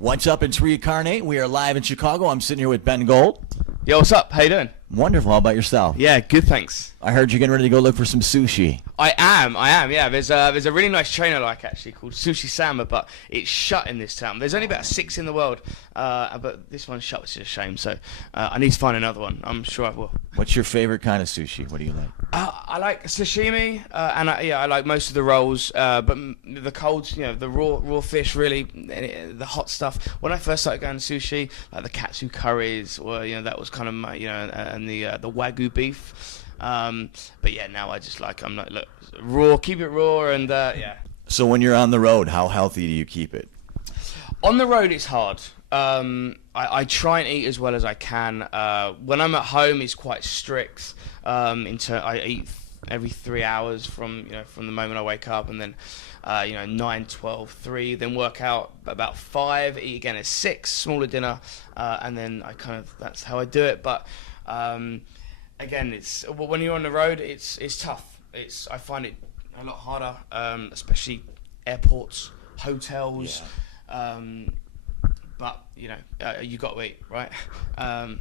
What's up? It's Reincarnate. We are live in Chicago. I'm sitting here with Ben Gold. Yo, what's up? How you doing? Wonderful. How about yourself? Yeah, good, thanks. I heard you're getting ready to go look for some sushi. I am, yeah. There's a really nice chain I like, actually, called Sushi Samba, but it's shut in this town. There's only about 6 in the world, but this one's shut, which is a shame, so I need to find another one. I'm sure I will. What's your favorite kind of sushi? What do you like? I like sashimi, and I like most of the rolls, but the colds, the raw fish, really, the hot stuff. When I first started going to sushi, like the katsu curries, or that was kind of my, and the wagyu beef. But yeah, now I just I'm like, look, raw, keep it raw, and yeah. So when you're on the road, how healthy do you keep it? On the road, it's hard. I try and eat as well as I can. When I'm at home, it's quite strict. I eat every 3 hours from the moment I wake up, and then 9, 12, 3, then work out about 5, eat again at 6, smaller dinner, and then that's how I do it. But again, it's when you're on the road, it's tough. I find it a lot harder, especially airports, hotels. Yeah. But you got to eat, right? Yeah.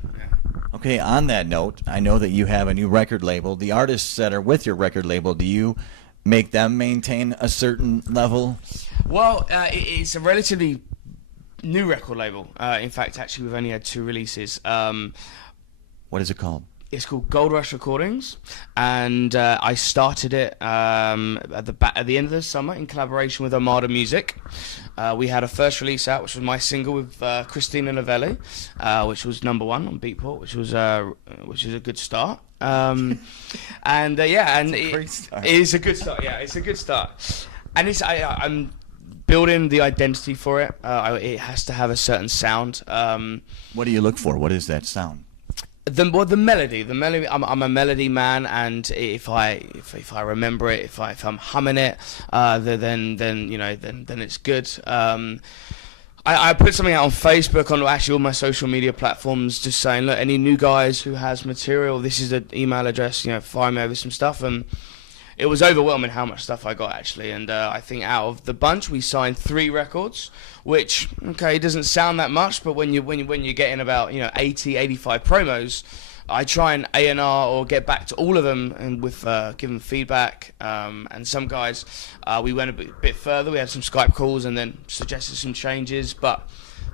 Okay, on that note, I know that you have a new record label. The artists that are with your record label, do you make them maintain a certain level? Well, it's a relatively new record label. In fact, actually, we've only had 2 releases. What is it called? It's called Goldrush Recordings, and I started it at the end of the summer in collaboration with Armada Music. We had a first release out, which was my single with Christina Novelli, which was #1 on Beatport, which is a good start. And it is a good start. Yeah, it's a good start, and I'm building the identity for it. It has to have a certain sound. What do you look for? What is that sound? The melody. I'm a melody man, and if I remember it, if I'm humming it, then it's good. I put something out on Facebook, on actually all my social media platforms, just saying, look, any new guys who has material, this is the email address. Fire me over some stuff, and it was overwhelming how much stuff I got, actually. And I think out of the bunch, we signed 3 records, which, okay, doesn't sound that much, but when you're getting about 80, 85 promos, I try and A&R or get back to all of them and with give them feedback. And some guys, we went a bit further. We had some Skype calls and then suggested some changes, but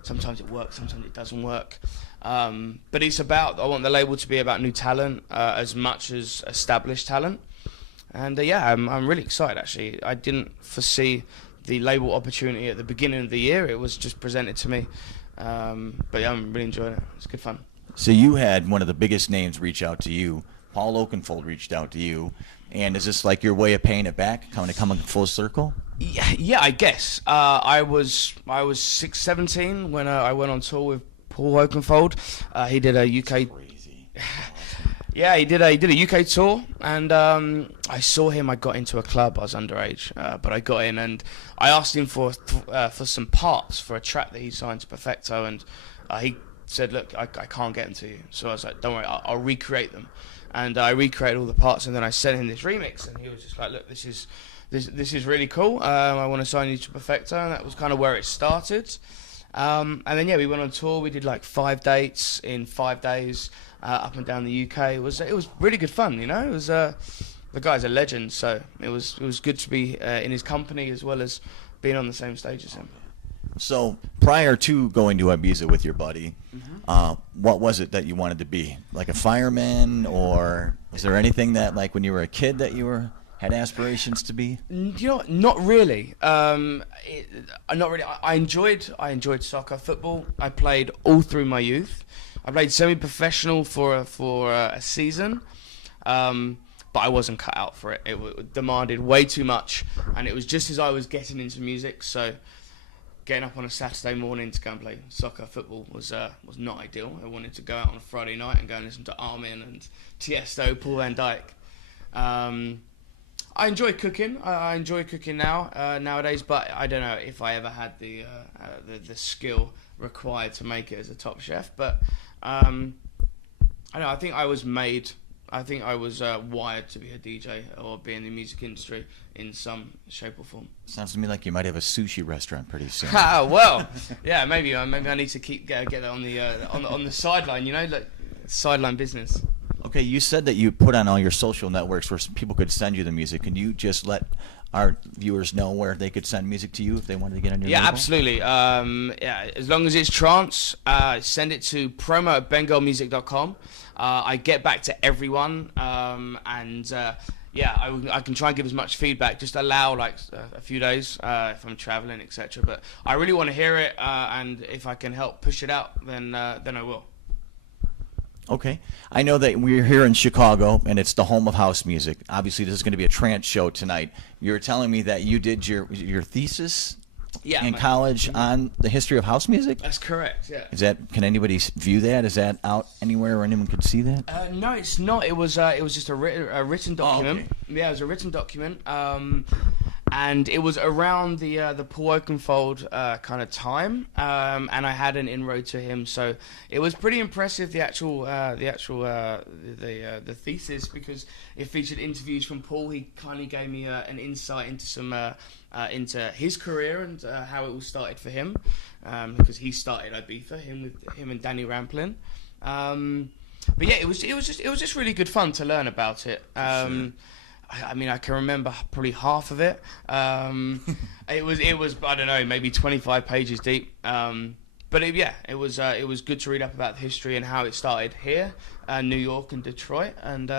sometimes it works, sometimes it doesn't work. But I want the label to be about new talent as much as established talent. And I'm really excited, actually. I didn't foresee the label opportunity at the beginning of the year. It was just presented to me. But yeah, I'm really enjoying it. It's good fun. So you had one of the biggest names reach out to you. Paul Oakenfold reached out to you. And is this like your way of paying it back, coming full circle? Yeah, I guess. I was 17 when I went on tour with Paul Oakenfold. He did a UK... Crazy. Yeah, he did a UK tour, and I saw him. I got into a club. I was underage, but I got in, and I asked him for some parts for a track that he signed to Perfecto, and he said, "Look, I can't get them to you." So I was like, "Don't worry, I'll recreate them." And I recreated all the parts, and then I sent him this remix, and he was just like, "Look, this is really cool. I want to sign you to Perfecto," and that was kind of where it started. And then we went on tour. We did like 5 dates in 5 days. Up and down the UK. It was really good fun, It was the guy's a legend, so it was good to be in his company as well as being on the same stage as him. So prior to going to Ibiza with your buddy, what was it that you wanted to be? Like a fireman, or was there anything that, like when you were a kid, that you had aspirations to be? Not really. Not really. I enjoyed soccer, football. I played all through my youth. I played semi-professional for a season, but I wasn't cut out for it. It demanded way too much, and it was just as I was getting into music. So, getting up on a Saturday morning to go and play soccer, football was not ideal. I wanted to go out on a Friday night and go and listen to Armin and Tiesto, Paul Van Dyke. I enjoy cooking. I enjoy cooking nowadays, but I don't know if I ever had the skill required to make it as a top chef. But I think I was made I think I was wired to be a DJ or be in the music industry in some shape or form. Sounds to me like you might have a sushi restaurant pretty soon. Well, yeah, maybe I need to get that on the sideline, like sideline business. Okay, you said that you put on all your social networks where people could send you the music. Can you just let our viewers know where they could send music to you if they wanted to get on your label? Absolutely. As long as it's trance, send it to promo@bengalmusic.com. I get back to everyone, I can try and give as much feedback. Just allow a few days if I'm traveling, etc. But I really want to hear it, and if I can help push it out, then I will. Okay. I know that we're here in Chicago, and it's the home of house music. Obviously, this is going to be a trance show tonight. You were telling me that you did your thesis in college on the history of house music? That's correct, yeah. Can anybody view that? Is that out anywhere where anyone could see that? No, it's not. It was just a written document. Oh, okay. Yeah, it was a written document. And it was around the Paul Oakenfold kind of time, and I had an inroad to him, so it was pretty impressive. The thesis, because it featured interviews from Paul. He kindly gave me an insight into into his career and how it all started for him, because he started Ibiza, him and Danny Ramplin. But yeah, it was just really good fun to learn about it. Sure. I can remember probably half of it. It was I don't know, maybe 25 pages deep. But it was good to read up about the history and how it started here, New York and Detroit, and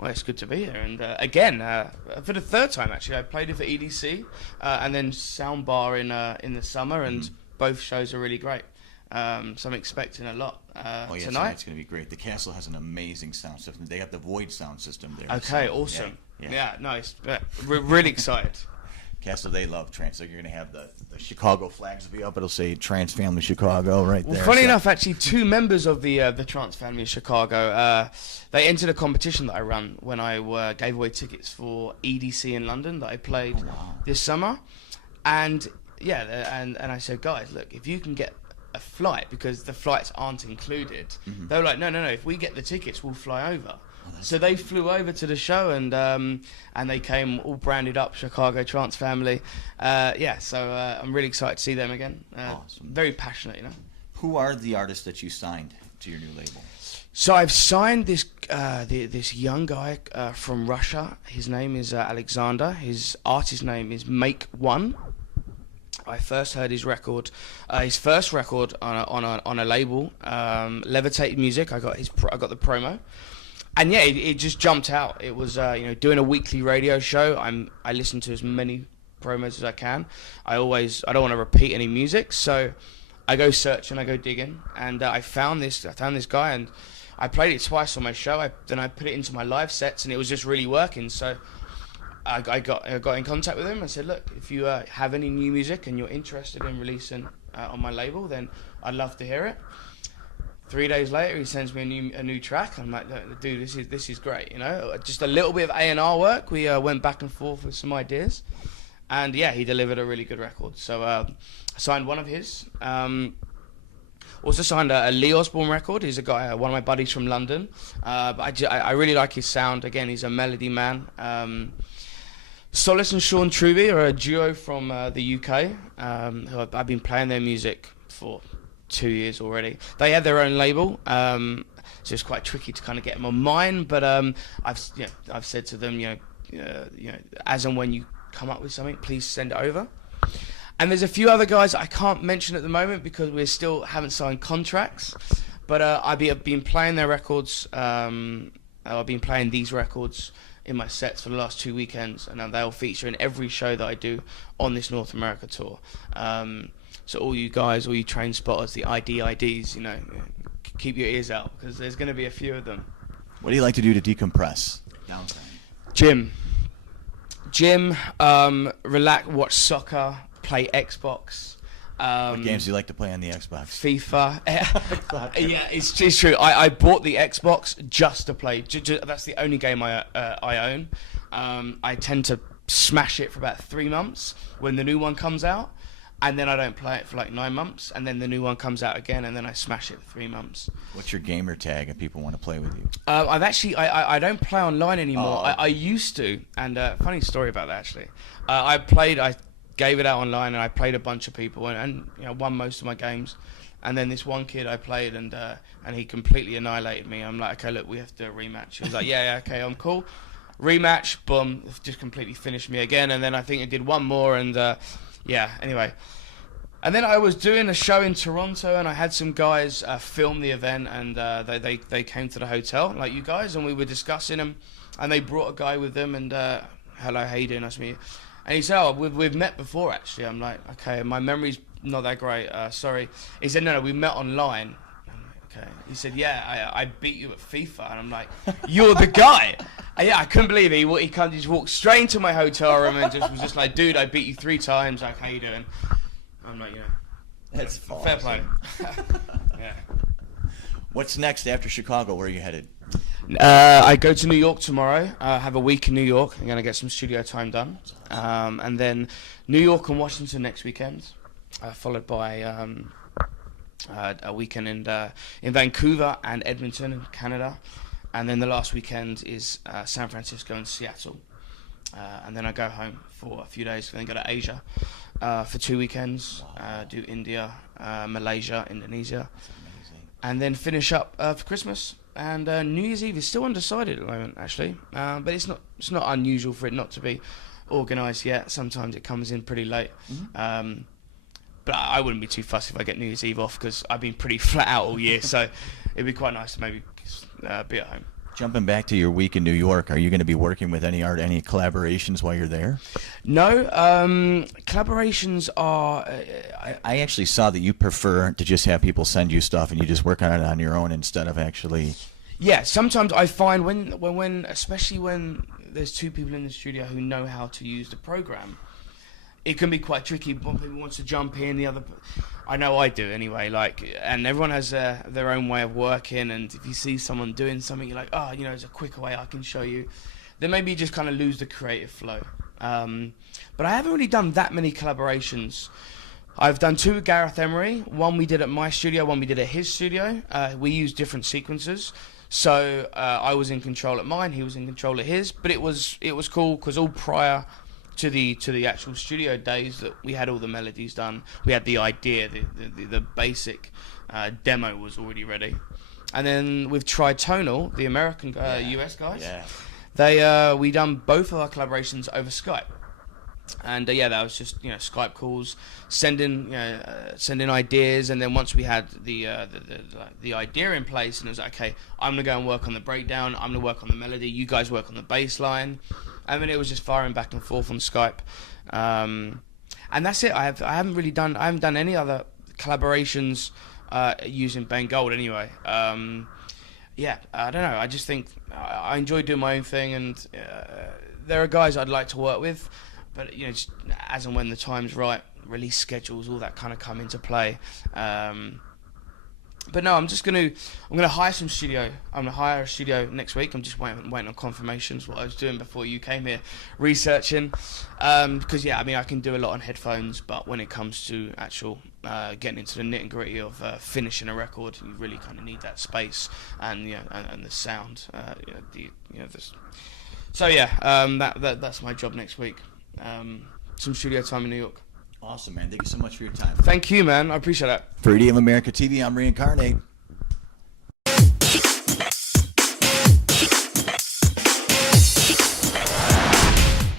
well, it's good to be here. And again, for the third time actually, I played it for EDC and then Soundbar in the summer, and both shows are really great. So I'm expecting a lot tonight. Tonight's going to be great. The Castle has an amazing sound system. They have the Void sound system there. Okay, so, awesome. Yeah, nice. Really excited. Castle, they love trance. So you're going to have the Chicago flags will be up. It'll say Trance Family Chicago right there. Well, funny enough, actually, two members of the Trance Family of Chicago, they entered a competition that I run when I gave away tickets for EDC in London that I played this summer. And and I said, guys, look, if you can get a flight, because the flights aren't included, they were like, no, if we get the tickets, we'll fly over. So they flew over to the show, and they came all branded up Chicago Trance Family. So I'm really excited to see them again. Awesome. Very passionate, Who are the artists that you signed to your new label? So I've signed this this young guy from Russia. His name is Alexander. His artist name is Make One. I first heard his record, his first record on a label, Levitated Music. I got the promo, and it just jumped out. It was doing a weekly radio show. I listen to as many promos as I can. I don't want to repeat any music, so I go searching, I go digging, and I found this guy, and I played it twice on my show. Then I put it into my live sets, and it was just really working. So I got in contact with him. I said, look, if you have any new music and you're interested in releasing on my label, then I'd love to hear it. 3 days later, he sends me a new track. I'm like, look, dude, this is great. Just a little bit of A&R work. We went back and forth with some ideas, and he delivered a really good record. So I signed one of his. Also signed a Lee Osborne record. He's a guy, one of my buddies from London. But I really like his sound. Again, he's a melody man. Solace and Sean Truby are a duo from the UK. Who I've been playing their music for 2 years already. They have their own label, so it's quite tricky to kind of get them on mine. But I've said to them, as and when you come up with something, please send it over. And there's a few other guys I can't mention at the moment because we still haven't signed contracts. But I've been playing their records. I've been playing these records in my sets for the last 2 weekends, and they'll feature in every show that I do on this North America tour. So all you guys, all you train spotters, the IDs, keep your ears out because there's going to be a few of them. What do you like to do to decompress? Gym, relax, watch soccer, play Xbox. What games do you like to play on the Xbox? FIFA. Yeah, it's true. I bought the Xbox just to play. That's the only game I own. I tend to smash it for about 3 months when the new one comes out. and then I don't play it for like 9 months, and then the new one comes out again, and then I smash it for 3 months. What's your gamer tag if people want to play with you? I've actually I don't play online anymore. Oh. I used to, and funny story about that actually. I gave it out online, and I played a bunch of people, and you know, won most of my games. And then this one kid I played, and he completely annihilated me. I'm like, okay, look, we have to do a rematch. He was like, yeah, okay, I'm cool. Rematch, boom, just completely finished me again. And then I think I did one more, and yeah, anyway. And then I was doing a show in Toronto, and I had some guys film the event, and they came to the hotel, like you guys, and we were discussing them, and they brought a guy with them, and hello, how you doing, nice to meet you. And he said, oh, we've met before, actually. I'm like, okay, my memory's not that great, sorry. He said, no, we met online. I'm like, okay. He said, yeah, I beat you at FIFA. And I'm like, you're the guy. Yeah, I couldn't believe it. He just walked straight into my hotel room and was just like, dude, I beat you 3 times. Like, how you doing? I'm like, you know, That's fair play. Yeah. What's next after Chicago? Where are you headed? I go to New York tomorrow. I have a week in New York. I'm going to get some studio time done. And then New York and Washington next weekend, followed by a weekend in Vancouver and Edmonton in Canada. And then the last weekend is San Francisco and Seattle. And then I go home for a few days, and then go to Asia for 2 weekends, do India, Malaysia, Indonesia, and then finish up for Christmas. And New Year's Eve is still undecided at the moment, actually, but it's not unusual for it not to be organised yet. Sometimes it comes in pretty late, but I wouldn't be too fussed if I get New Year's Eve off, because I've been pretty flat out all year, so it'd be quite nice to maybe be at home. Jumping back to your week in New York, are you going to be working with any collaborations while you're there? No, collaborations are... I actually saw that you prefer to just have people send you stuff and you just work on it on your own instead of actually... Yeah, sometimes I find when especially when there's 2 people in the studio who know how to use the program, it can be quite tricky. One person wants to jump in, the other... I know I do anyway, and everyone has their own way of working, and if you see someone doing something, you're like, oh, there's a quicker way I can show you. Then maybe you just kind of lose the creative flow. But I haven't really done that many collaborations. I've done 2 with Gareth Emery. One we did at my studio, one we did at his studio. We used different sequences. So I was in control at mine, he was in control at his, but it was cool, because all prior to the actual studio days that we had all the melodies done, we had the idea, the basic demo was already ready. And then with Tritonal, the American US guys, we done both of our collaborations over Skype. And that was just Skype calls, sending ideas, and then once we had the idea in place, and it was like, okay, I'm gonna go and work on the breakdown, I'm gonna work on the melody, you guys work on the bass line, and then it was just firing back and forth on Skype, and that's it. I haven't done any other collaborations using Ben Gold anyway. I don't know. I just think I enjoy doing my own thing, and there are guys I'd like to work with. But just as and when the time's right, release schedules, all that kind of come into play. But no, I'm gonna hire some studio. I'm gonna hire a studio next week. I'm just waiting on confirmations. What I was doing before you came here, researching. Because I can do a lot on headphones, but when it comes to actual getting into the nitty gritty of finishing a record, you really kind of need that space and and the sound. So that's my job next week. Some studio time in New York. Awesome, man. Thank you so much for your time. Thank you, man. I appreciate that. For EDM America TV, I'm Reincarnate.